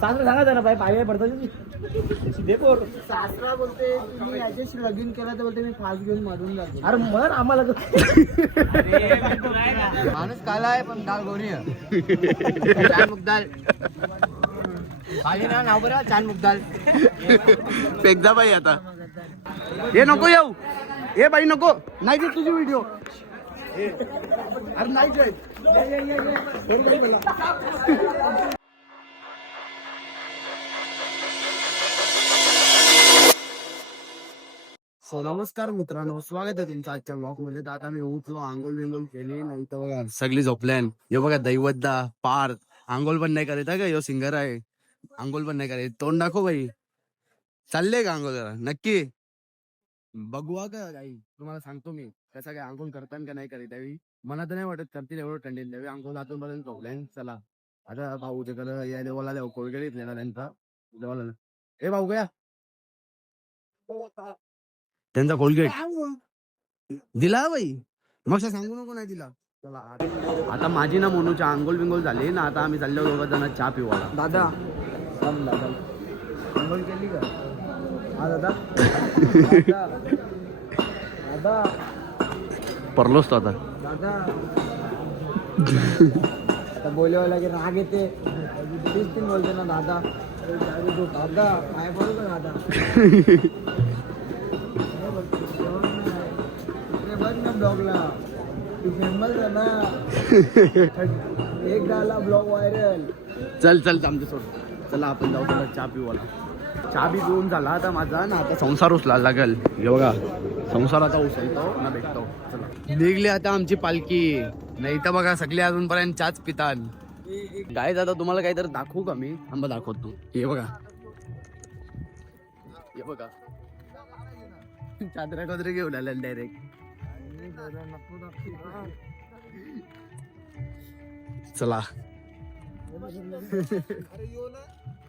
सासरा सांगा जरा बाई पाय पडतो दे पोर. सासरा बोलते तुम्ही याच्याशी लगीन केला तर बोलते मी फास घेऊन मरून जातो. अरे मर आम्हाला माणूस काला आहे पण दाल गोरी आहे. छान मुगदाल खाली ना नाव बरं छान मुगदाल. फेकदा बाई आता हे नको येऊ हे बाई नको नाही दे तुझी व्हिडिओ अरे नाही जाय. नमस्कार मित्रांनो, स्वागत आहे तुमचं आजच्या ब्लॉग मध्ये. आता मी उठलो, आंघोळ बिंगोल केली, नाही तर बघा सगळी झोपल्यान. हे बघा दैवतदा पार आंघोळ पण नाही करीत का, यो सिंगर आहे, आंघोळ पण नाही करीत. तोंड दाखव बाई, चालले का आंघोळ करा? नक्की बघवा का काही, तुम्हाला सांगतो मी कसं काय आंघोळ करताना का नाही करीत. त्यावेळी मला तर नाही वाटत करतील एवढं थंडीत. त्यावेळी आंघोळ हातून पर्यंत झोपल्यान. चला आता भाऊ तिकडं या देवाला देव कोळगडीत नेला त्यांचा देवाला. ए भाऊ गया त्यांचा कोलगेट दिला बाई, मग सांगू नको नाही दिला. चला आता माझी ना मोनूच्या आंघोळ बिंगोल झाली ना, आता आम्ही चाललो दोघं जण चहा पिवाला. दादा आंघोळ केली का? हा दादा. दादा परलोच तो आता. दादा आता बोलवायला की राग येते. तीन बोलते ना दादा. दादा काय बोलू का दादा? बघ ना ब्लॉगला, तू फेमस आहे ना. एक झाला ब्लॉग व्हायरल. चल चल आमच्या सोड. चला आपण जाऊ त्याला चहा पिवाला. चहा बी पिऊन झाला आता माझा ना, आता संसार उचला लागल. हे बघा संसार आता उचलतो ना भेटतो. चला निघली आता आमची पालखी. नाही तर बघा सगळे अजूनपर्यंत चहाच पितात. काय दादा तुम्हाला काहीतरी दाखवू का मी? आंबा दाखवतो. हे बघा हे बघा चादरा कदरे घेऊन आल्या डायरेक्ट. चला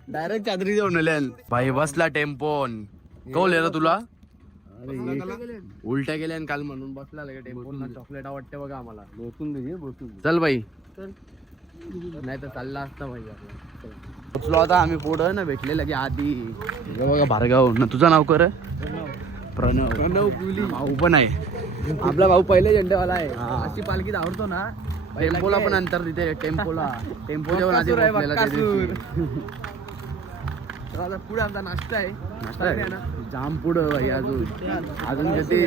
डायरेक्ट चादरी घेऊन आल्या. भाई बसला टेम्पोन. कौल येतं तुला? उलट्या गेल्या काल म्हणून बसला लगे टेम्पोन. चॉकलेट आवडते बघा आम्हाला. चल बाई, नाही तर चालला असता भाई. पोचलो आता आम्ही पुढं ना, भेटले लगे आधी. हे बघा भार्गव ना, तुझं नाव कर? प्रणव. प्रणव पुली भाऊ पण आहे आपला भाऊ पहिले झेंडेवाला आहे. हा. अशी पालखी धावतो ना. टेम्पोला पण अंतर तिथे. टेम्पोला जेवण आधी पोहोचलेला त्या दिवशी. पुढे आमचा नाश्ता आहे. नाश्ता आहे जाम पुढं भाई. अजून किती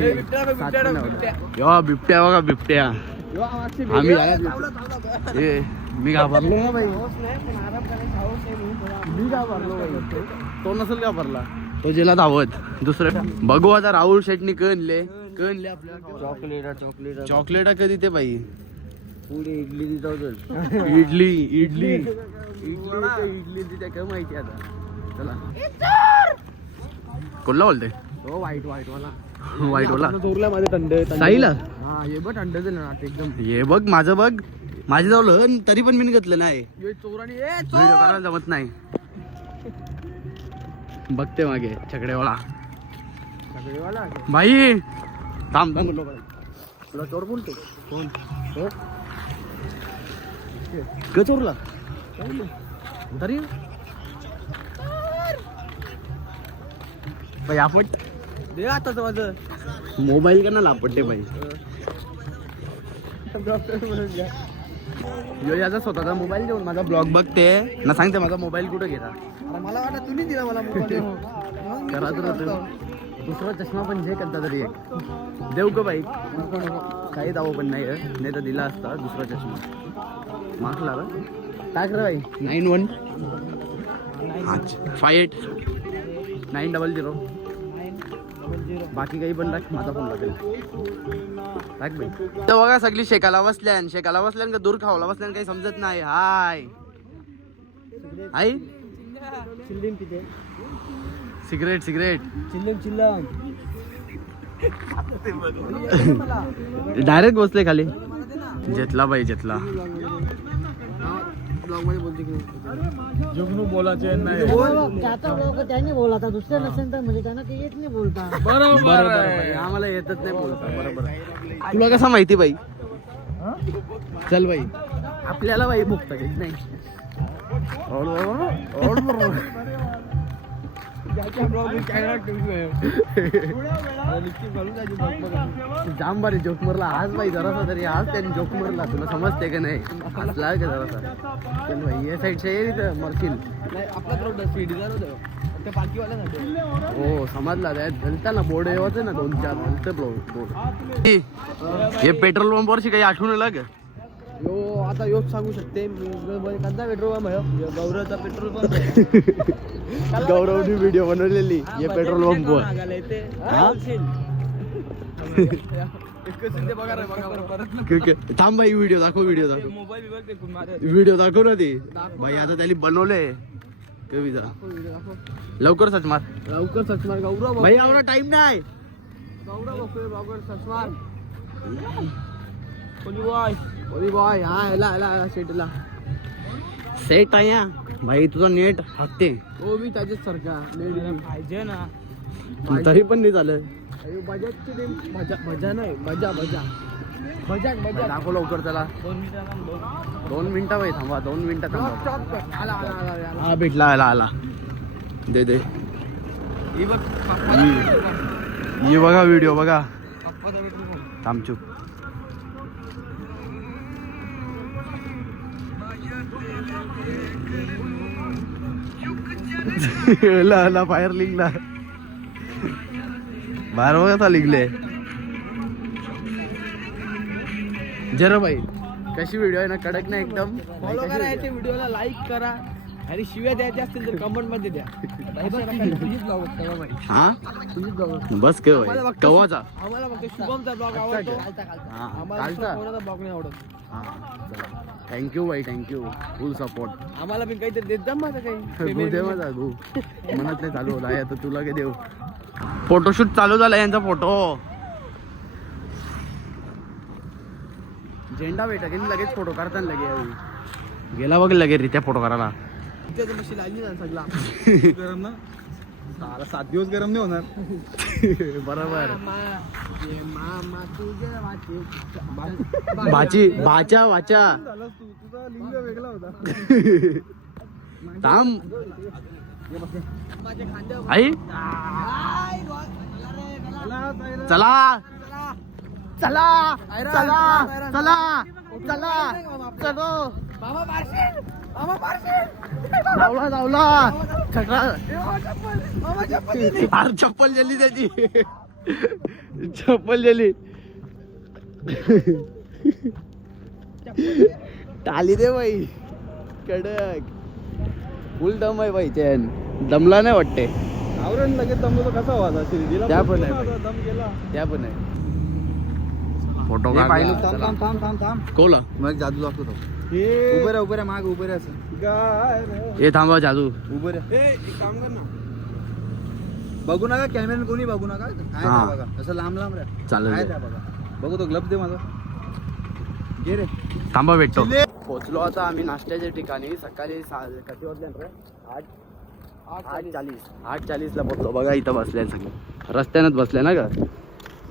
बिबट्या बघा बिबट्या. आम्ही ए मी घाबरलो ना बाई. मी घाबरलो बाई. तो नसेल घाबरला, तो जिला धावत. दुसरं बघू आता. राहुल शेटनी कणले आपल्या चॉकलेट कधी ते बाई. पुढे इडली तिथं. इडली इडली इडली तिथे काय माहिती आता. चला कोणला बोलते? हो व्हाईट वाला. वाईट वाला जोरला माझे थंड साईला. हा हे बघ थंड ना एकदम. हे बघ माझं बघ, माझ्या जवळ तरी पण मी घेतलं नाही. चोरानी व्हिडिओ करायला जमत नाही. बघते मागे छकडेवाला भाई. थांब थांब तुला चोर बोलतो कोण? ग चोरला तरी बाई. आपण दे आता माझं मोबाईल का ना लापटते बाई. यो याचा स्वतःचा मोबाईल देऊन माझा ब्लॉग बघते ना, सांगते माझा मोबाईल कुठं घेता. मला वाटत तुम्ही दिला मला मोबाईल. करा तर दुसरा चष्मा पण जे करता तरी एक देऊ का बाई? काही दावा पण नाही तर दिला असता दुसरा चष्मा. मागला टाक रे बाई. 91 58 900. बाकी काही पण टाक, माझा फोन लागेल. टाक बाई. तर बघा सगळी शेकाला बसल्यान का दूर खावला बसल्यान, काही समजत नाही. हाय आई सिगरेट चिल्लम डायरेक्ट बसले खाली. जेतला बाई जेतला. जुगनू बोलायचे नाही. त्याने बोला आता दुसऱ्या नसेल तर म्हणजे त्यांना ते येत नाही बोलता. बरोबर आम्हाला येतच नाही बोलता. बरोबर. तुला कसं माहिती बाई? चल बाई आपल्याला बाई भुकता घेत नाही. जाम बारी जोक मारला आज भाई जरासा तरी आज त्यांनी जोक मारला तुला समजते का नाही हसला का जरासा पण भाई या साईडच्या ये इथं मरशील आपला रोड स्पीडीला ते पालखीवाला हो समजला झलता ना बोर्ड येवायचं ना 2-4 झलतं बोर्ड हे पेट्रोल पंपवरची काही आठवण आलं का यो आता योच सांगू शकते कोणता पेट्रोल पंप आहे गौरवचा पेट्रोल पंप गौरवनी व्हिडिओ बनवलेली हे पेट्रोल पंपवर थांब भाई व्हिडिओ दाखव व्हिडिओ दाखव ना ती भाई आता त्याला बनवलंय कविता लवकर सच मार गौरव भाई एवढा टाइम नाही गौरव सर्च मार कोणी बॉय हा ह्याला सेटला सेट आहे भाई तुझा नेट हाकते हो मी त्याच्याच सारखा पाहिजे ना तरी पण नाही झालं बजाजची टीम मजा नाही मजा बजाज दाखव लवकर त्याला 2 मिनिटं भाई थांबा 2 मिनिटं थांबा आला हा भेटला आला दे ये बघा व्हिडिओ बघा थांब चुप ला बाहेर लिंगला बाहेर बघा आता लिंगले जरा भाई कशी व्हिडिओ आहे ना कडक ना एकदम फॉलो करा याच्या व्हिडिओला लाईक करा आणि शिव्या द्यायच्या असतील तर कमेंट मध्ये द्या हा बस के भाई कवाचा आम्हाला फक्त शुभमचा ब्लॉग आवडतो आम्हाला कोणाचा ब्लॉग नाही आवडत थँक्यू भाई थँक्यू फुल सपोर्ट आम्हाला पण काहीतरी देत जा माझं काही दे माझा भाऊ म्हणत नाही चालू होता आता तुला काय देऊ फोटोशूट चालू झाला यांचा फोटो झेंडा भेटा की लगेच फोटो काढताना लगे गेला बघ लगे रित्या फोटो करायला सगळा गरम ना 7 दिवस गरम नाही होणार बरोबर भाची भाचा तुझा लिंग वेगळा होता थांब आई चला चला चला चला चला चलो लावला अरे चप्पल झाली त्याची चप्पल झाली टाली दे बाई कडक फुल दम आहे बाई चैन दमला नाही वाटते आवरण लगेच दमलो तर कसा व्हायचा शिर्डीला त्या पण आहे दम गेला त्या पण आहे फोटो थांब कोला मग जादू दाखवतो हे उभं रे माग उभं रे असं गाय रे. हे थांबा जादू उभं रे ए, एक काम कर ना बघू नका कॅमेरा कोणी बघू नका आहे हा. त्या बघा असं लांब लांब रे चालेल. आहे त्या बघा बघू तो ग्लव्स दे माझा घे रे थांबा भेटतो पोचलो आता आम्ही नाश्त्याच्या ठिकाणी सकाळी किती वाजले रे 8:40 ला पोचलो बघा इथं बसले सगळे रस्त्यानंच बसले ना का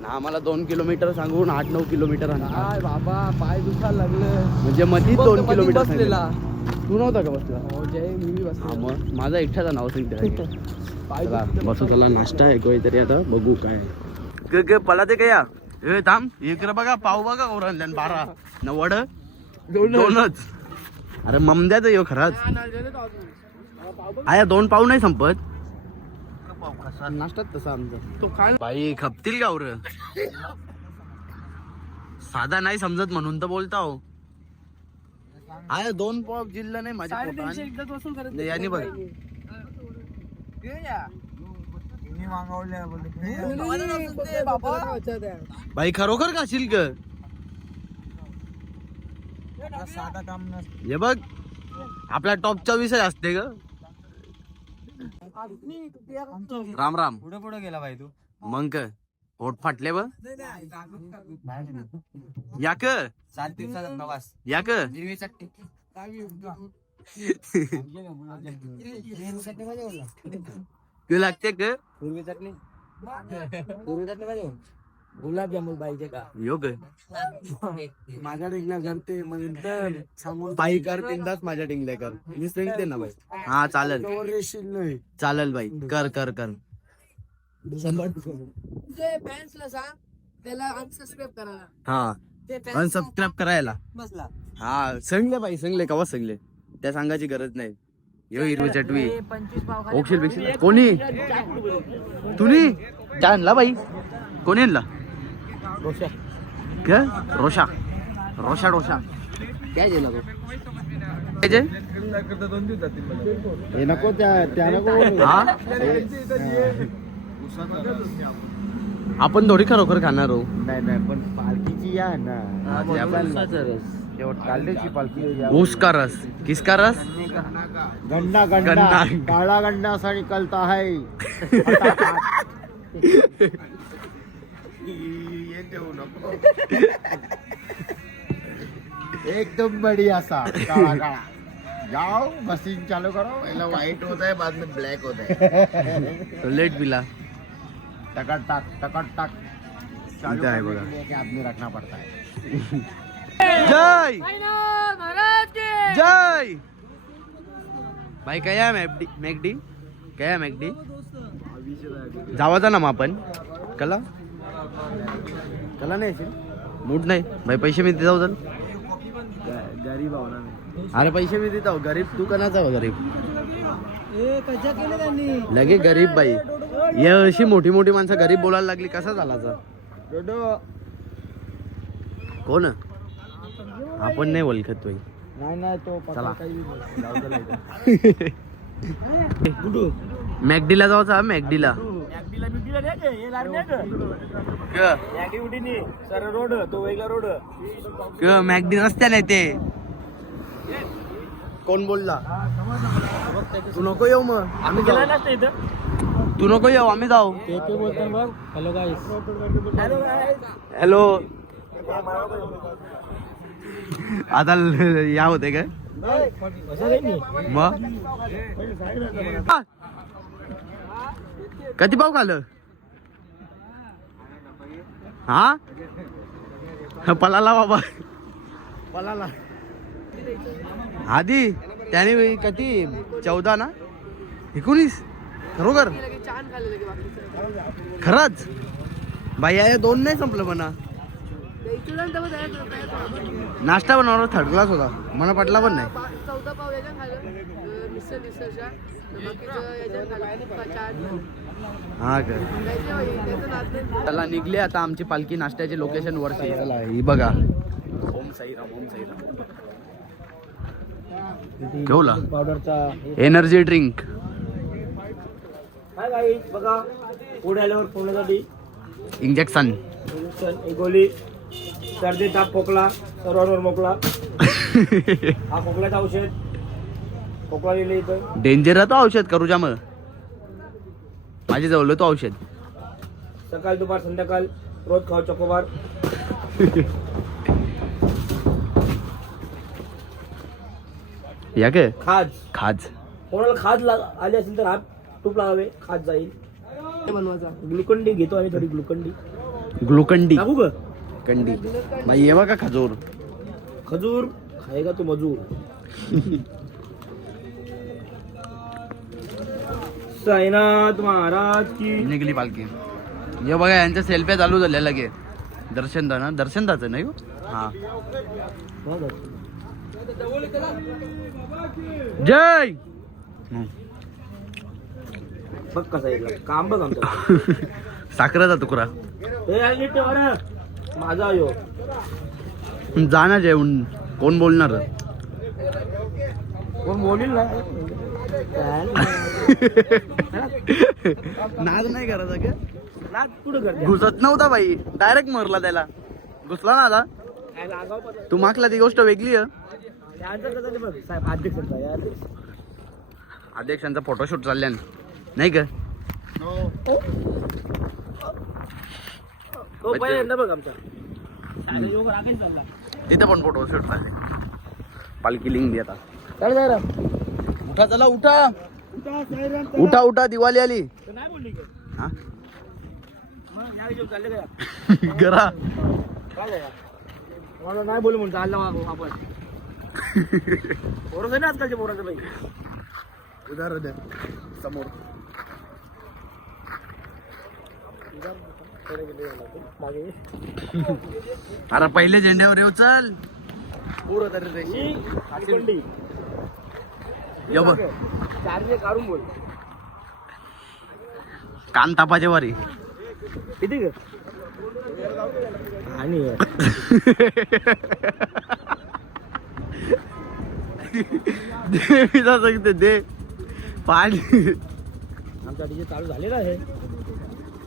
ना आम्हाला 2 किलोमीटर सांगून 8-9 किलोमीटर काय बाबा पाय दुखायला लागलं म्हणजे मध्ये 2 किलोमीटर बसलेला सांगितलं. तू नव्हता का बसला हो जय मी हा बसलो मग माझा एकट्याचा नाव सांगते पाय चला बसू चला नाश्ता आहे काहीतरी आता बघू काय पला ते काय हे थांब इकडे बघा पाव बघा ओरल 12 न वड दोनच अरे ममद्याच येऊ खराच आया 2 पाव नाही संपत नाश्तात तसा आमचा तो काय बाई खपतील का रे साधा नाही समजत म्हणून तर बोलता हो आया 2 पाव जिल्हा नाही माझ्या पोटात. एकदाच वसूल करत नाही, यांनी बघ बाई खरोखर खाशील ग साधा काम हे बघ आपला टॉपचा विषय असते ग राम राम पुढे पुढे गेला भाई तू मग काय पोट फाटले ब याक 7 दिवसाचा प्रवास याक हिरवी चट्टी तू लागते ग हिरवी चटणी हिरवी चटणी पाहिजे गुलाबजामुन पाहिजे का योग माझ्या टिंगल्या करते तर सांगून बाई कर बिंदास माझ्या टिंगल्या कर मी सांगते ना बाई. हा चालेल चालेल बाई कर कर कर. फॅन्सला सांग त्याला अनसबस्क्राईब करायला. हा अनसबस्क्राईब करायला. बसला हा सांगले बाई सांगले कवा सांगले त्या सांगायची गरज नाही. यो हिरवी चटवी 25 पाव ओक्षील बिक्षील कोणी तुम्ही काय आणला बाई कोणी आणला क्या रोशा रोशा रोशा काय दिला तो हे नको त्या नको आपण थोडी खरोखर खाणार आहो. नाही पण पालखीची या ना काढल्याची पालखी ऊस का रस किसका रस गन्ना गन्ना. गन्ना काळा गन्ना सा निकलता है. ये देऊ नको. एकदम बढ़िया सा काळा काळा जाओ मशीन चालू करो. पहला व्हाइट होता है बाद में ब्लैक होता है. लेट पिला टकट टक चालू इधर है करने बघा. के लिए एक आदमी रखना पड़ता है. जय महाराज के जय भाई काय मॅकडी काय मॅकडी जावाचा ना मग आपण कला कला नाही असेल मूड नाही भाई पैसे मी देत जाऊ गरीब होणार. अरे पैसे मी देत गरीब तू कणाचा हो गरीब कशा केले त्यांनी लगे गरीब बाई या अशी मोठी मोठी माणसं गरीब बोलायला लागली कसा झाला कोण आपण नाही ओळखत बाई. नाही तो चला. काही मॅकडीला जायचा मॅकडीला रोड तो वेगळा रोड मॅकडी रस्त्या नाही ते कोण बोलला तू नको येऊ मग आम्ही जाऊ. तू नको येऊ आम्ही जाऊ. हॅलो गाईस हॅलो आता या होते काय मग किती पाव खाल्लं हा पलाला बाबा पलाला आधी त्याने किती 14 ना 19 खरोखर खरंच बाई या 2 नाही संपलं म्हणा. नाश्ता बनवणार थर्ड क्लास होता मला पटला पण नाही. 14 पाव याच्या खाल्लं मिसळच्या हा का चला निघले आता आमची पालखी नाश्त्याची लोकेशन वरची. चला ही बघा ओम साईराम ओम साईराम घेऊला पावडरचा एनर्जी ड्रिंक. काय गाईस बघा पुढे आल्यावर फोडण्यासाठी इंजेक्शन एक गोळी सर्दी ताप खोकला सर्वांवर मोकळा. हा खोकल्याचं औषध खोकला दिलं इथं. डेंजर आहे तो औषध करूच्या मग माझी जवळ तो औषध सकाळ दुपार संध्याकाळ रोज खाऊ चकोबार. या काय खाज खाज कोणाला खाज आली असेल तर हात तूप लावावे खाज जाईल. बनवायचा ग्लुकॉन डी घेतो आणि थोडी ग्लुकॉन डी ग्लुकंडी लागू ग कंडी बाई ये बघा खजूर खजूर खाएगा तू मजूर. साईनाथ महाराज की निघली पालखी. हे बघा यांच्या सेल्फ्या चालू झाल्या लगे दर्शनदाचं नाही हो? हा जय बघ कसा येईल काम बघ आमचं. साखरेचा तुकडा माझा यो जा ना जेवण कोण बोलणार कोण बोलील ना नाद नाही करायचा का नाद कुठं करते घुसत नव्हता बाई डायरेक्ट मरला त्याला घुसला ना आता तू मागला ती गोष्ट वेगळी आहे. साहेब अध्यक्षांचा यार अध्यक्षांचा फोटोशूट चालल्या नाही का तो पहिल्यांदा बघ आमचा तिथे पण फोटोशूट चालले. पालखी लिंग आता चल जरा उठा चला उठा उठा उठा दिवाळी आली नाही बोलली हा करा मला नाही बोलू म्हणतो आला आपण पोरं ना आजकालच्या पोराचं बाई उदाहरण समोर अरे पहिले झेंड्यावर येऊ चल पुढं तरी रेशी ये बघ चार्जे काढून बोल कान तापाचे वारी किती ग आणि दे सांगते दे पाणी आमचा डीजे चालू झालेला आहे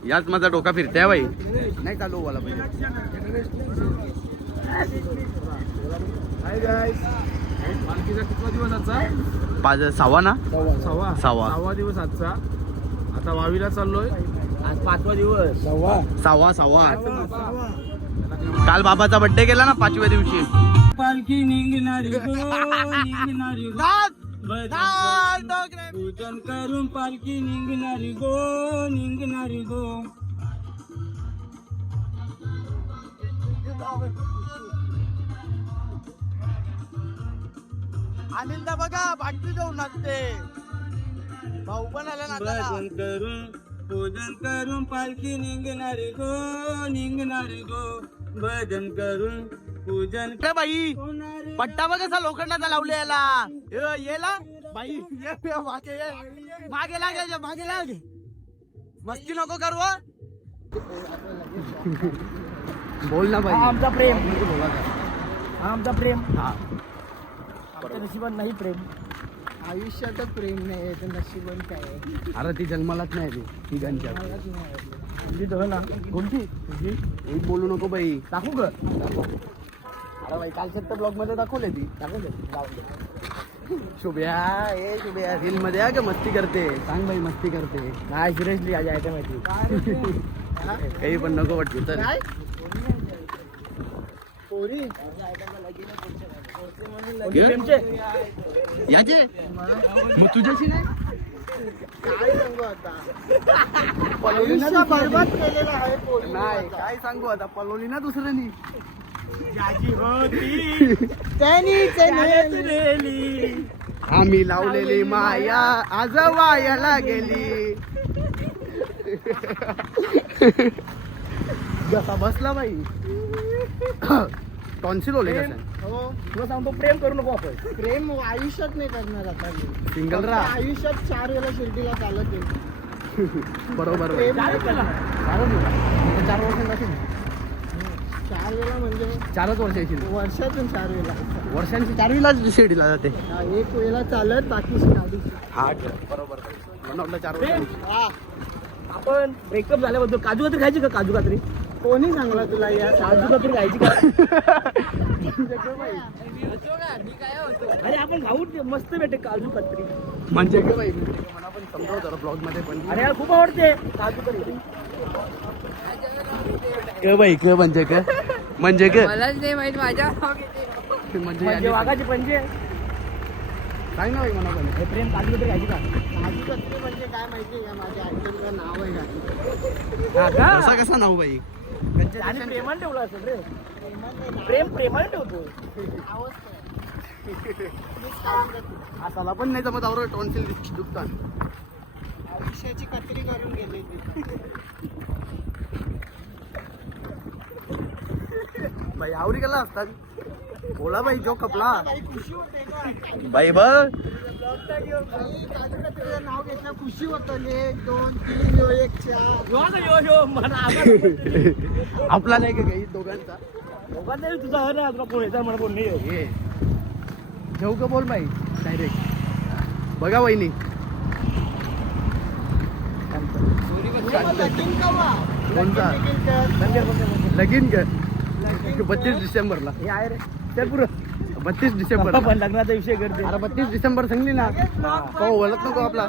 याच माझा डोका फिरते बाई नाही चालू वाला पाहिजे हाय गाईस पालखीचा कितवा दिवस आजचा 6 ना सहावा 6 दिवस आजचा आता वावीला चाललोय आज 5वा दिवस 6 काल बाबाचा बर्थडे केला ना 5व्या दिवशी पालखी निघणारी निघणारी पूजन करून पालखी निघणारी गो अनिलदा बघा बाटली देऊन नाचते भाऊ पण आला ना पूजन करून पालखी निघणारी गो भजन करून पूजन काय बाई पट्टा बघ कसा लोखंडाचा लावले याला येला बाई ये मागे ये मागे लाग मस्ती नको करू बोल ना बाई आमचा प्रेम आमच्या नशिबात नाही प्रेम आयुष्यात प्रेम नाही तर नशिबात काय अरे ती जन्मालाच नाही ती तिघांच्या ना कोणती एक बोलू नको बाई टाकू ग अरे बाई कालच्या तर ब्लॉग मध्ये दाखवले ती शुभ्या रील मध्ये आहे का मस्ती करते सांग बाई मस्ती करते नाही सिरियसली आज आयटम माहिती काही पण नको वाटते तर प्रेमचे याचे मग तुझ्याशी नाही बरबाद केलेला आहे नाही काय सांगू आता पलवली ना दुसऱ्यानी ज्याची होती त्यानीच नेली आम्ही लावलेली माया आज वायाला गेली कसा बसला बाई टॉन्सिल होले का हो तुला सांगतो प्रेम करू नको आपण प्रेम आयुष्यात नाही करणार आता सिंगल राहा आयुष्यात 4 वेळा शिर्डीला चालत बरोबर प्रेम काय केलं? 4 वर्षांपासून 4 वेळा म्हणजे 4च वर्षाची वर्षातून 4 वेळा वर्षांची 4वीला शिर्डीला जाते एक वेळा चालत बाकीची गाडी हा बरोबर म्हणून 4 वर्ष आपण ब्रेकअप झाल्याबद्दल काजू कात्री खायची का काजू कात्री कोणी सांगला तुला या काजू कात्री खायची का अरे आपण खाऊ मस्त भेटे काजू कत्री म्हणजे काय बाई मला पण समजावं जरा ब्लॉग मध्ये पण अरे यार खूप आवडते काजू कत्री क बाई क म्हणजे काय म्हणजे काय मलाच नाही माहित माझ्या म्हणजे वाघाची पंजे सांग ना बाई मला पण हे प्रेम काजू कत्री खायची का काजू कत्री म्हणजे काय माहितीये का माझ्या आयटमचं नाव आहे का हा का कसा कसा नाव बाई आणि प्रेमाने ठेवलं असेल रे प्रेम प्रेमाने ठेवतो असाला पण नाही जमत आवड टॉन्सिल दुखतात आयुष्याची कत्री करून गेले बाई आवरी गेला असतात बोला बाई जो कपला खुशी होते का बाई बघ काजू कत्रीचं नाव घेतलं खुशी होतं 1 2 3 1 4 मला आपला नाही का काही दोघांचा तुझा हर ना तुला कोण येतात मला कोण नाही ये घेऊ का बोल बाई डायरेक्ट बघा वहिनी लगीन कवा कोणता लगीन कर 32 डिसेंबरला हे आहे रे चल पुरं 32 डिसेंबर पण लग्नाचा विषय करते अरे 32 डिसेंबर सांगली ना हो बोलत नको आपला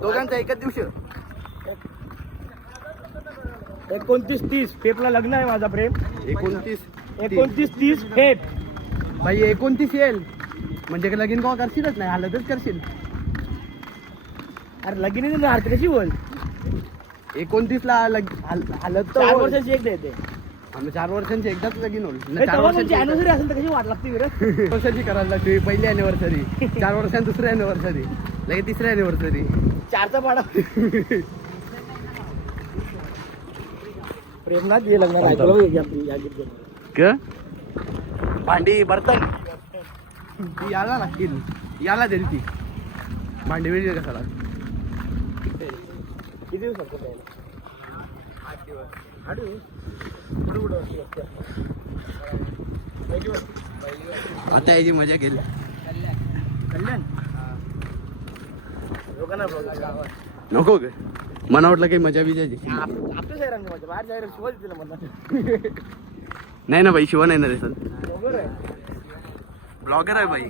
दोघांचा एकच दिवशी 29-30 फेपला लग्न आहे माझा प्रेम 29 29-30 फेप भाई 29 येईल म्हणजे का लगीन केव्हा करशीलच नाही हालतच करशील अरे लगीन आरती कशी बोल 29 ला हालत 4 वर्षाची एक देते आम्ही 4 वर्षांची एकदाच लगीन होईल हे 4 तेव्हा वर्षांची तुमची anniversary असेल तर कशी वाट लागते विरत 4 वर्षाची करायला लागते पहिली अॅनिव्हर्सरी 4 वर्षांनी दुसरी अॅनिव्हर्सरी लगेच तिसरी अॅनिव्हर्सरी 4चा पाडा प्रेमनाथ ये लग्न क भांडी बर्तन ती याला लागतील याला देईल ती भांडी वेळी कशाला किती दिवस लागतो त्याला 8 दिवस 8 दिवस आता याची मजा केली कल्याण लोकांना नको ग मला वाटलं काही मजा बिजाची आपल्या शहरांमध्ये बाहेर जायला शिवाय दिलं मला नाही ना भाई शिवा नाही ना रे सर बरोबर आहे ब्लॉगर आहे भाई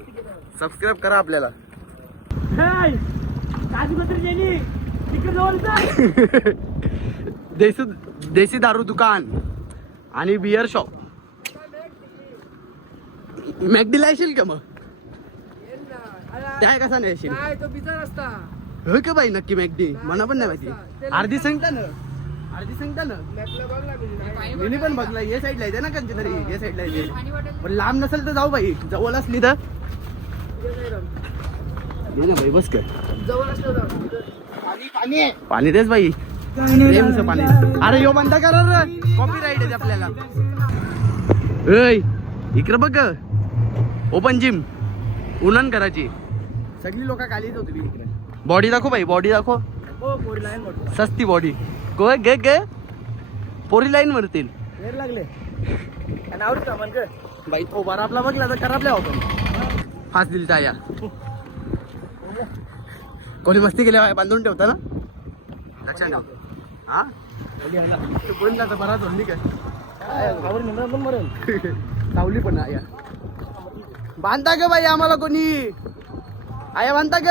सबस्क्राईब करा आपल्याला काजूकत्री गेली तिकडे जवळ देसी देसी दारू दुकान आणि बियर शॉप मॅकडीला येशील का मग त्या कसा नाही येशील काय तो बिजार असता होय का बाई नक्की मॅकडी मला पण नाही माहिती अर्धी सांगता ना मी पण बघला ये साईडला येते ना कधी तरी ये साईडला येते पण लांब नसेल तर जाऊ बाई जवळ असली तर ये ना बाई बस काय जवळ असलं पाणी पाणी देच बाई प्रेमचं पाणी अरे यो बंद करा रे कॉपी राईट आहे आपल्याला ऐ इकडं बघ ओपन जिम उन्हान करायची सगळी लोक खालीच होती इकडे बॉडी दाखव बाई बॉडी दाखव हो पोरी लाईन मोठी सस्ती बॉडी को गे गे पोरी लाईन वरतील वेळ लागले आणि आवडत का म्हणजे बाई तो बारा आपला बघला तर खराबल्या आपण फास दिली त्या या कोणी मस्ती केल्या बांधून ठेवता ना लक्षात ठेव हा बोलून जातं बराच होईल काय आवड निमरा पण मरेल सावली पण आया बांधता ग बाई आम्हाला कोणी आया बांधता ग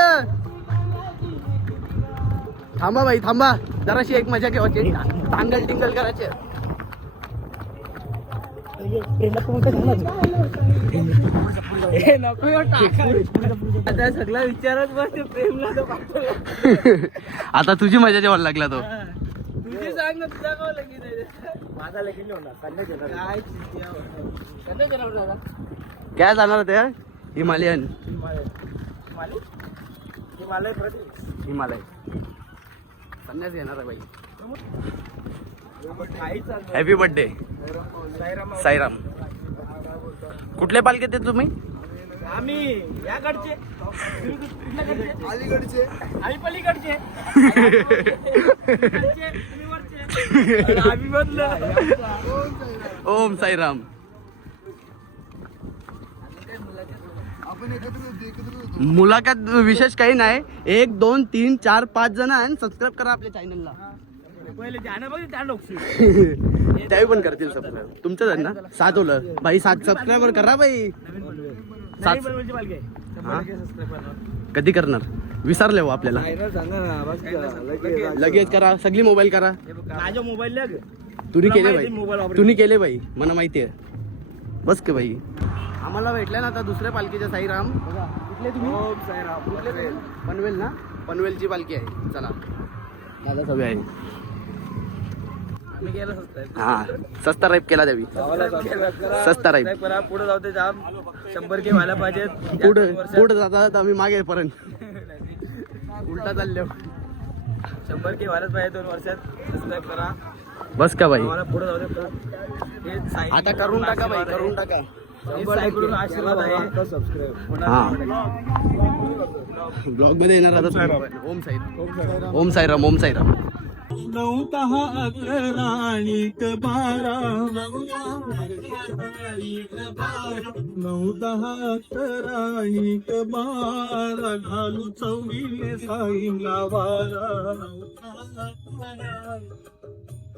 थांबा बाई थांबा जराशी एक मजा घेवायची टांगल टिंगल करायचे आता सगळा विचारच बस ते प्रेमला आता तुझी मजा जेवायला लागला तो तुझी सांग ना तुझा गाव लगीन माझा लगीन होणार कन्या घेणार कन्या घेणार दादा काय जाणार ते हिमालयन हिमालय प्रदेश हिमालय संन्यास येणार आहे बाई काही चालतं हॅपी बर्थडे साईराम कुठल्या पालखीत येत तुम्ही आम्ही याकडचे अलीकडचे आम्ही पलीकडचे आम्ही बदलं ओम साईराम मुलाखत विशेष काही नाही 1 2 3 4 5 जण आणि सबस्क्राईब करा आपल्या चॅनलला पहिले ध्यान बघ ध्यान डोकशी त्याही पण करतील सबस्क्राईब तुमचं आहे ना 7 होलं बाई 7 सबस्क्राईबर करा बाई सात पालखी हा? कधी करणार विसरले हो आपल्याला लगेच करा सगळी मोबाईल करा माझ्या मोबाईल लग तुम्ही केले माहिती बाई मोबाईल वापरायचा. तुम्ही केले बाई मला माहिती आहे बस के बाई आम्हाला भेटल्या ना आता दुसऱ्या पालखीच्या साईराम कुठले तुम्ही कुठले तुम्ही? पनवेल ना पनवेलची पालखी आहे चला दादा सगळे आहे आम्ही गेलो असतं हा सस्ता राईप केला द्यावी सस्ता राईप पुढे जाऊ दे जाम 100K व्हायला पाहिजेत पुढे जाता आम्ही मागे पर्यंत उलटा चाललो 100K व्हायलाच पाहिजे 2 वर्षात सबस्क्राईब करा बस का बाई आम्हाला पुढे जाऊ दे हे साई आता करून टाका बाई करून टाका हे साईकडून आशीर्वाद आहे सबस्क्राईब हा ब्लॉग मध्ये येणार आता ओम साईराम ओम साईराम ओम साईराम 9 10 11 आणि 12 9 10 11 आणि 12 घालू चौलीने साईला वारा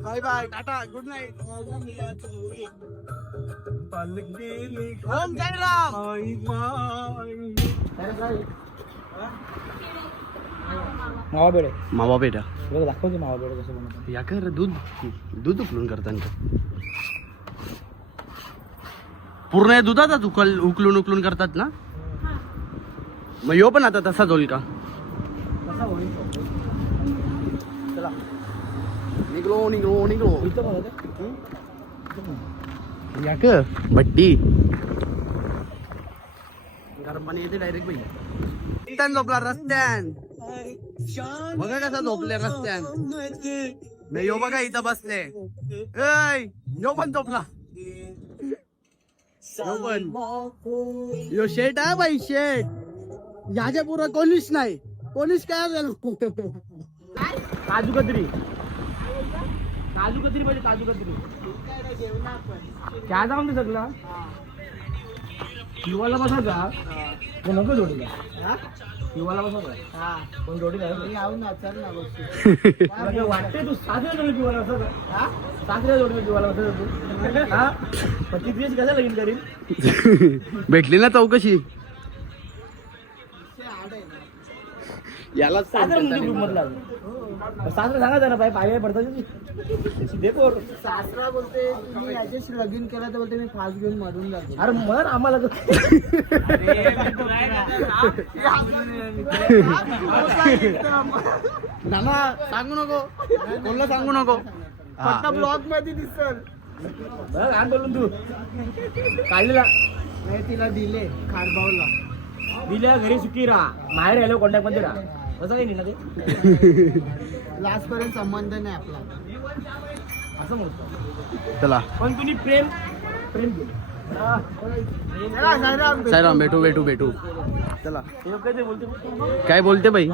बाय बाय टाटा गुड नाईट पालकेली ओम साईराम आई बाई मावा बेडे मावा बेटा दाखवते मावा बेडे कसं बनवतो या कर दूध दूध उकलून करताना पूर्ण हे दुधातच उकलून उकलून करतात ना मग यो पण आता तसाच होईल का कसा होईल चला निघलो निघलो निघलो याक भट्टी गरम पाणी येते डायरेक्ट भाई रस्त्यान झोपला रस्त्यान बघा कसा झोपले रस्त्यान नाही यो बघा इथं बसले यो पण झोपला यो पण यो शेट आहे बाई शेट याच्या पुढं कोणीच नाही कोणीच काय झालं काजू कतरी पाहिजे काजू कतरी काय जाऊन सगळं शिवाला बसायचा कोण नको जोडीला शिवाला बसायचा कोण जोडीला वाटते तू सासऱ्या जोडी पिवाला बसायचा सासऱ्या जोडी पिवाला बसायचा तू पण ती दिवस कसा लगीन करीन भेटली ना चौकशी याला सासरा म्हणजे ग्रुप मधला सासरा सांगा जरा बाई पाय पडतात दे पोर सासरा बोलते तुम्ही याच्याशी लगीन केलं तर बोलते मी फास घेऊन मरून जातो. अरे मर आम्हाला नाना सांगू नको कोणला सांगू नको फक्त ब्लॉग मध्ये दिसल. लहान बोलून तू काढलेला नाही तिला दिले खारबावला दिल्या घरी सुखी राहा बाहेर आलो कॉन्टॅक्ट मध्ये राहा असं काही नाही ना ते लास्ट पर्यंत संबंध नाही आपला असं म्हणतो चला पण तुम्ही प्रेम प्रेम केलं साईराम भेटू भेटू भेटू चला काय ते बोलते काय बोलते बाई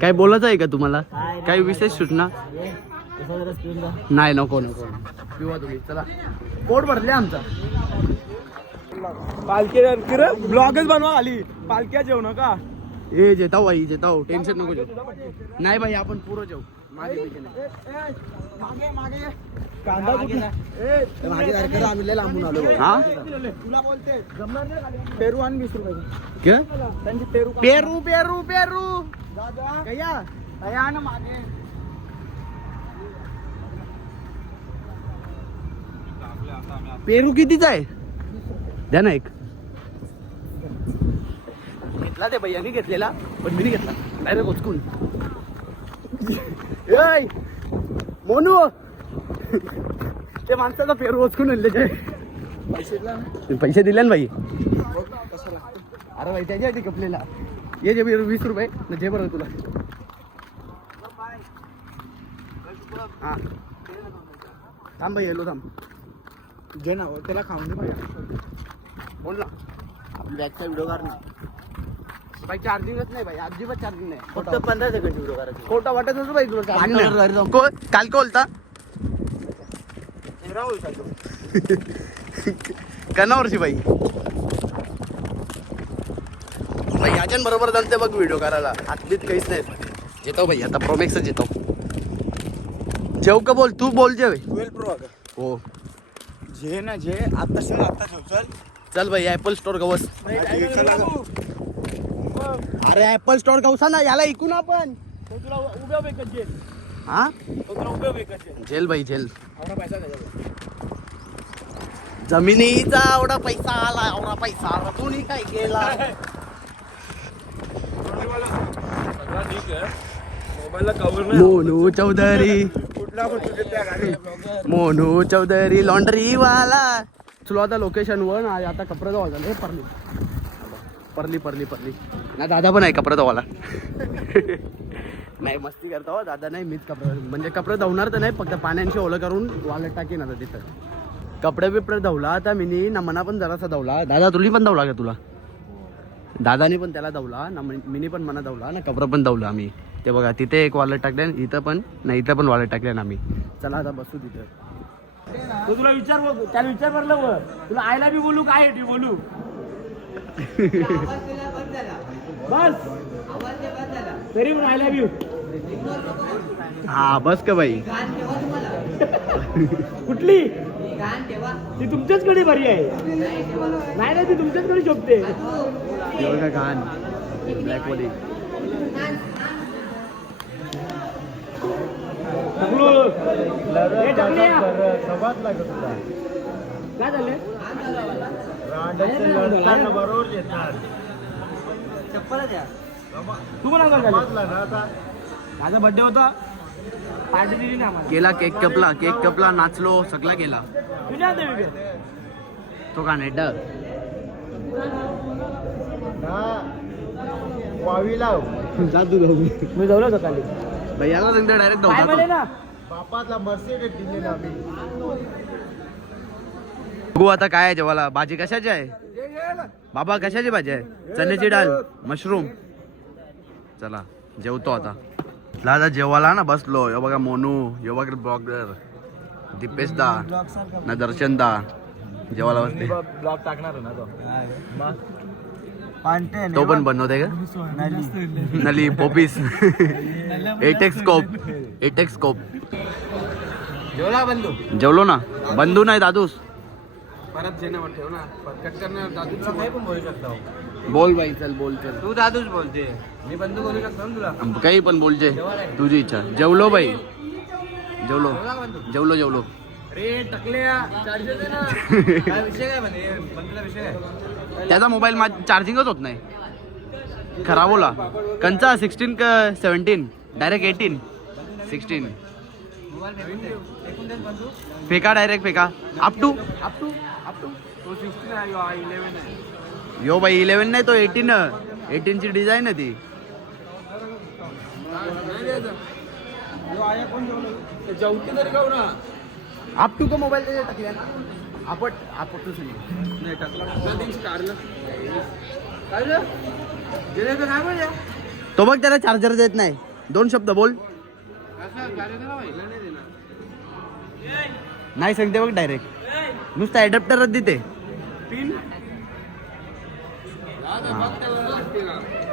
काय बोलायचं आहे का तुम्हाला काय विशेष सूचना नाही नको नको पिवा तुम्ही चला पोट भरले आमचा पालखी ब्लॉगच बनवा आली पालख्या जेवण का ए जेताव बाई जेताव टेन्शन नको जेव नाही बाई आपण पुरं जेऊ मागे पैसे नाही कांदा मागे तारखेला आम्ही लय लांबून आलो हा तुला बोलते जमणार नाही पेरू आणि 20 रुपये क्या त्यांची पेरू पेरू पेरू पेरू दादा गया गया ना मागे पेरू कितीचा आहे द्या ना एक घेतला ते भैयानी घेतलेला पण मी नाही घेतला डायरेक्ट उचकून मोनू ते माणसाचा पेरू उचकून आणले ते पैसे दिले ना भाई अरे भाई त्याच्यासाठी कपलेला ये जे पेरू 20 रुपये ना जे बरं तुला हा थांब भाई येलो थांब जे ना त्याला खाऊन दे पाहिजे बोल ना आपली बॅगचा व्हिडिओ काढ ना भाई चार्जिंगच नाही भाई अजिबात चार्जिंग नाही फक्त 15 सेकंड व्हिडिओ करायचा खोटा वाटत होतं भाई तुला charging नाही. काल का बोलता कनावरची बाई भाई याच्यान बरोबर जमते बघ व्हिडिओ करायला आतलीत काहीच नाही येतो भाई आता प्रोमॅक्सच येतो जेव का बोल तू बोल जेव 12 प्रो हो जे ना जे आता चल चल भाई ऍपल स्टोर का बस अरे ऍपल स्टोर का उसा ना याला ऐकू ना आपण तुला उभ्या बेकत जेल हा तुला उभ्या बेकत जेल जेल भाई जेल एवढा पैसा त्याच्यावर जमिनीचा एवढा पैसा आला एवढा पैसा आला तुम्ही काय केला मोबाईलला कवर मोनू चौधरी कुठला पण तुझे त्या गाडी मोनू चौधरी लॉन्ड्री वाला चलो आता लोकेशन वर आता कपडे धुवायला हे परली परली परली ना दादा पण आहे कपडे धुवायला नाही मस्ती करता हो दादा नाही मीच कपडे म्हणजे कपडे धुवणार तर नाही फक्त पाण्याशी ओलं करून वालत टाकीन आता तिथं कपडे बिपडे धुवला आता मिनी नमना पण जरासा धुवला दादा तुली पण धुवला का तुला दादानी पण त्याला धुवला ना मिनी पण मना धुवला ना कपडे पण धुवला आम्ही ते बघा तिथे एक वालत टाकले इथं पण नाही इथं पण वालत टाकले ना आम्ही चला आता बसू तिथं तो तुला विचार बघ त्याला विचार करलं बघ तुला आयला बी बोलू काय ती बोलू बस तरी पण आय लव्ह यू हा बस का बाई कुठली ती तुमच्याचकडे बरी आहे नाही नाही ती तुमच्याचकडे शोभते एवढं घाण ब्लॅक मध्ये काय झालं बरोबर येतात तू पण माझा बर्थडे होता पार्टी दिली ना आम्हाला. केला केक कपला नाचलो सगळा केला तुम्ही आणते व्हिडिओ. तो का नेट वावी लाव जातो मी जाऊ होतो काली. भैयाला सांगता डायरेक्ट काय म्हणे ना बापातला मर्सिडीज दिली ना आम्ही. बघू आता काय आहे जेवायला. भाजी कशाची आहे बाबा? कशाची भाजी आहे? चण्याची डाळ, मशरूम. चला जेवतो आता. आता जेवायला ना बसलो. यो बघा मोनू, यो बघा ब्लॉगर दीपेश दा ना दर्शन दा जेवायला बसले. ब्लॉग टाकणार ना तो. तो पण बनवते का? नली पोपीस एटेक्स स्कोप. जेवला बंधू. जेवलो ना. बंधू नाही दादूस. परत जेवणावर ठेव ना. कट करणार दादू. काही पण बोलू शकतो. बोल बाई चल बोल चल. तू दादूच बोलते. मी बंधू बोलू शकतो ना तुला. काही पण बोलचे तुझी इच्छा. जेवलो बाई जेवलो. रे टकल्या चार्जर दे ना. काय विषय काय म्हणे बंधूला विषय काय? त्याचा मोबाईल चार्जिंगच होत नाही. खराब होला. कंचा 16 का 17 डायरेक्ट 18 16 मोबाईल नवीन दे. एकूण देत बंधू. फेका डायरेक्ट फेका. अप टू तो 16 आहे 11 आहे. यो बाई 11 नाही तो 18 ची डिझाईन आहे ती. जेवते तरी खाऊ ना. अप टू का मोबाईल त्याच्या टाकल्या आपण तू सांग. नाही टाकला. कारला. काय रे? दिले तर काय म्हणजे? तो बघ त्याला चार्जर देत नाही. 2 शब्द बोल. नाही सांगते बघ डायरेक्ट नुसतं ॲडॅप्टरच देते. पिन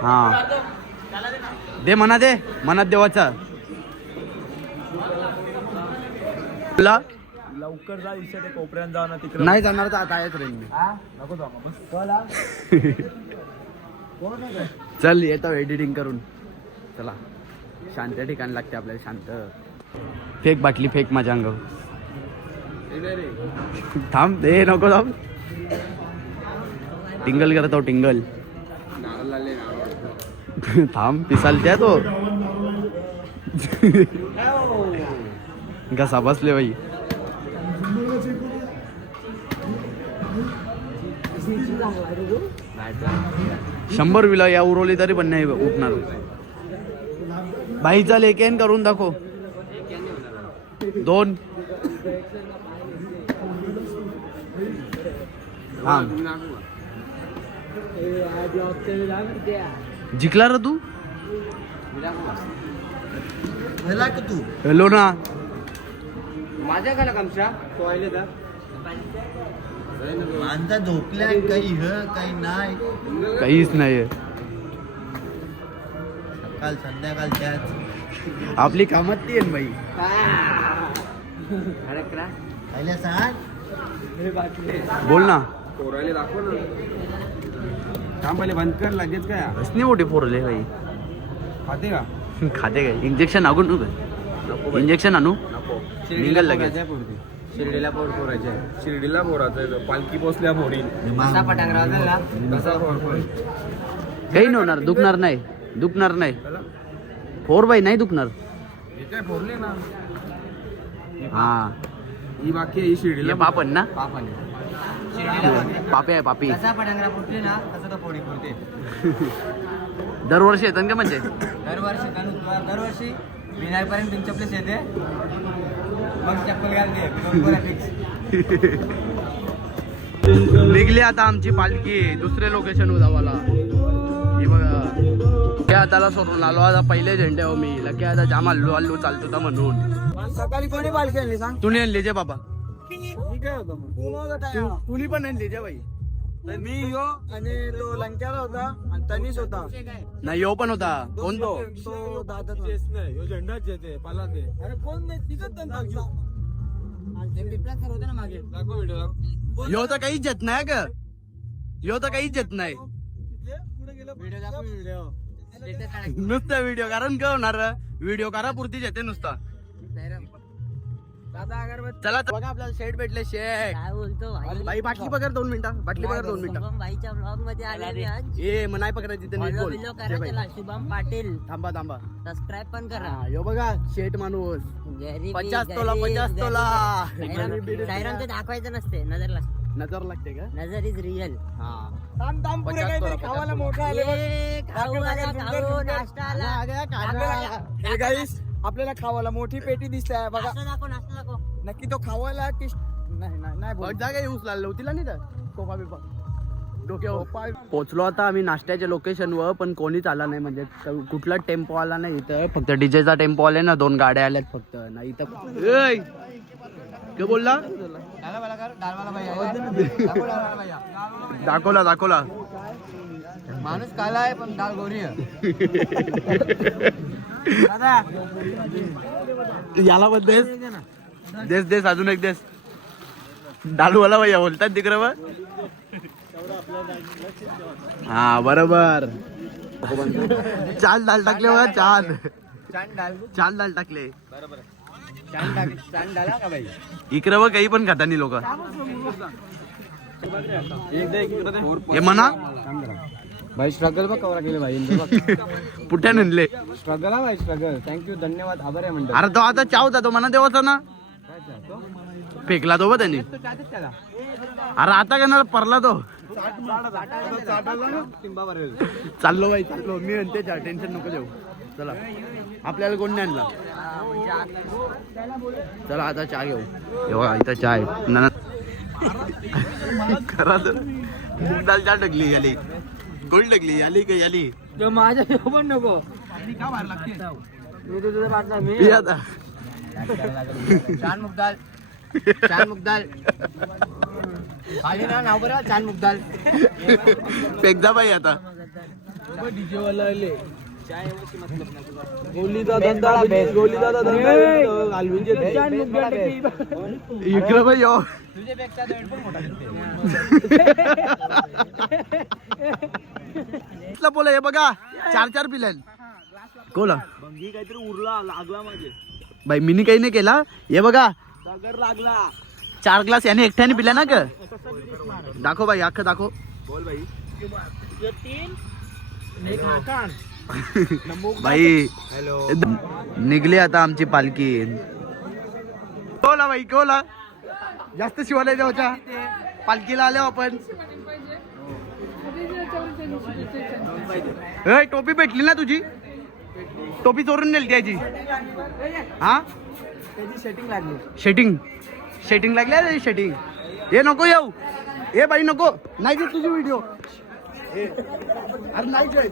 हा दे मनात देवाचा. तुला लवकर जा. इथे ते कोपऱ्यात जाऊ ना तिकडे. नाही जाणार तर आता आहेच रेंज. नको जाऊ. चल येतो एडिटिंग करून. चला शांत ठिकाण लागते आपल्याला. शांत. फेक बाटली फेक माझ्या अंगावर. थांब दे नको थांब. टिंगल करतो टिंगल. थांब पिसालत्या तो. घसा बसले बाई. शंभर विला या उरवली तरी पण नाही उठणार. भाईचा लेकेन करून दाखव. 2 हा जिंकला रे तू. तू हॅलो ना. माझ्या खाला कामशा तो आले तर माणसा झोपल्या काही काही नाही. काहीच नाही. सकाळ संध्याकाळ त्याच आपली कामात ती आहे बाई. पहिल्या सांग. बोल ना. पोराले दाखव ना. काम पहिले बंद कर. लगेच काय हसनी मोठी पोरले बाई. खाते का? खाते काय? इंजेक्शन आणू का? इंजेक्शन आणू निघाल लगेच. शिर्डीला शिर्डीला पोराचं पालखी पोचल्या पोरी. कसा काही नाही होणार. दुखणार नाही. फोर बाई नाही दुखणार. काय फोरले ना. हा ही बाकी ही शिर्डीला पापन ना. पापे आहे पापी. दरवर्षी येतात का म्हणजे? दरवर्षी विनायपर्यंत तुमच्या प्लेस येते. मग चप्पल घालते. निघली आता आमची पालखी दुसरे लोकेशन जावाला. ही बघा त्या हाताला सोडून आलो. आता पहिले झेंडे हो मी लगे आता जाम हल्लू चालतो होता म्हणून. सकाळी कोणी पालखी आणली सांग. तू आणली जे बाबा. काय होतं तुली पण आणली जे बाई. मी यो आणि तो लंक्याला होता आणि तनीस होता. नाही यो पण होता. कोण तो? तो दादा नाही झेंडाच येते पाला ते. अरे कोण नाही तिथं होते ना मागे. दाखव व्हिडिओ. यो तर काहीच येत नाही का? यो तर काहीच येत नाही. पुढे गेलो. व्हिडिओ दाखव. व्हिडिओ नुसता व्हिडिओ कारण काय होणार? व्हिडिओ करा पुरतीच येते नुसता. चला बघा आपल्याला शेट भेटले शेट. काय बोलतो भाई? बाई बाटली पकड 2 मिनिटं. बाटली पकड 2 मिनिटं. शुभम भाईच्या ब्लॉग मध्ये आले आज. ए मग नाही पकडायची ते नीट फॉलो बोल. बिलो जय करा बाई. त्याला शुभम पाटील. थांबा थांबा. सबस्क्राईब पण करा. हा, यो बघा शेट माणूस. गरीबी, 50 तोला, गरीब, 50 तोला. गरीब. सायराम ते दाखवायचं नसते, नजर लागते. नजर लागते का? नजर इज रिअल. हा. 50 तोला, खावायला मोठा आले बघ. खाऊ आला, खाऊ नाश्ता आला. हे गाईस आपल्याला खावायला मोठी पेटी दिसते आहे बघा. नाश्ता दाखव, नाश्ता दाखव. नक्की तो खावायला की नाही नाही नाही बोल. बघ जागा यूज लागलं होती नाही तर कोपा बिपा डोक्यावर. पोचलो आता आम्ही नाश्त्याच्या लोकेशनवर, पण कोणीच आला नाही. म्हणजे कुठला टेम्पो आला नाही इथं. फक्त डीजेचा टेम्पो आले ना, 2 गाड्या आल्यात फक्त. नाही इथं काय बोलला? दाखवला माणूस काला आहे पण दाल गोरी आहे. याला पण देस अजून एक देस. डालूवाला भैया बोलतात तिकडं व. हा बरोबर. 4 दाल टाकले बघा. 4 दाल टाकले इकडं व. काही पण खाता नाही लोक. हे म्हणा भाई स्ट्रगल बघ कवरा केले भाई. पुठ्या नेले. स्ट्रगल हा भाई स्ट्रगल. थँक्यू धन्यवाद आभार आहे म्हणतो. अरे तो आता चाव होता तो म्हणा देवाचा ना. फेकला तो बा त्यांनी. अरे आता काय ना परला तो. चाललो बाई चाललो. मी म्हणते टेन्शन नको देऊ. चला आपल्याला कोण नाही आणला. चला आता चहा घेऊ. एवढा इथं चहा आहे. खरा तर मूग दाल चहा टाकली याली. गोल टाकली याली का याली. माझ्या पण नको. पी आता. छान मुगदाल. खाली ना नाव बरं छान मुगदाल. फेकदा बाई आता. इकडं बाई यो. बोला हे बघा 4 पिल्यान कोला काहीतरी उरला लागला माझे बाई. मिनी काही नाही केला. हे बघा दगर लागला. 4 ग्लास याने एकट्याने पिल्या ना ग. दाखव बाई अख्खं दाखव. बोल भाई. बाई हॅलो. निघली आता आमची पालखी. कोला बाई कोला जास्त शिवालय देवाच्या पालखीला आलो आपण. टोपी भेटली ना तुझी. टोपी चोरून नेली त्याची. हा त्याची सेटिंग लागली. शेटिंग लागली आहे शेटिंग. हे नको येऊ. हे बाई नको. नाही दे तुझी व्हिडिओ. अरे नाही दे.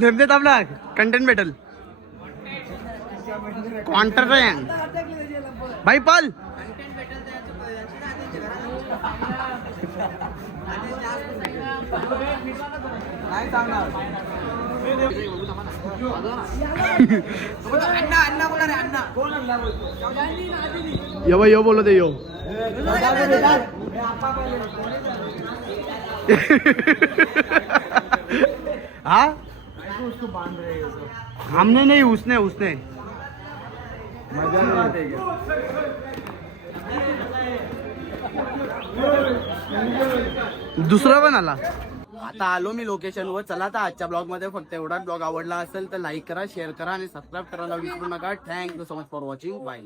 नेमदेत आपला कंटेंट भेटल. कॉन्ट्रॅक्ट भाई पाल. काय सांगणार. अण्णा बोला रे अण्णा. यो बोलो दे यो. हाँ हमने नहीं उसने दुसरा पण आला. आता आलो मी लोकेशन वर. चला आता आजच्या ब्लॉग मध्ये फक्त एवढाच. ब्लॉग आवडला असेल तर लाईक करा, शेअर करा आणि सबस्क्राईब करायला विसरू नका. Thank you so much for watching. Bye.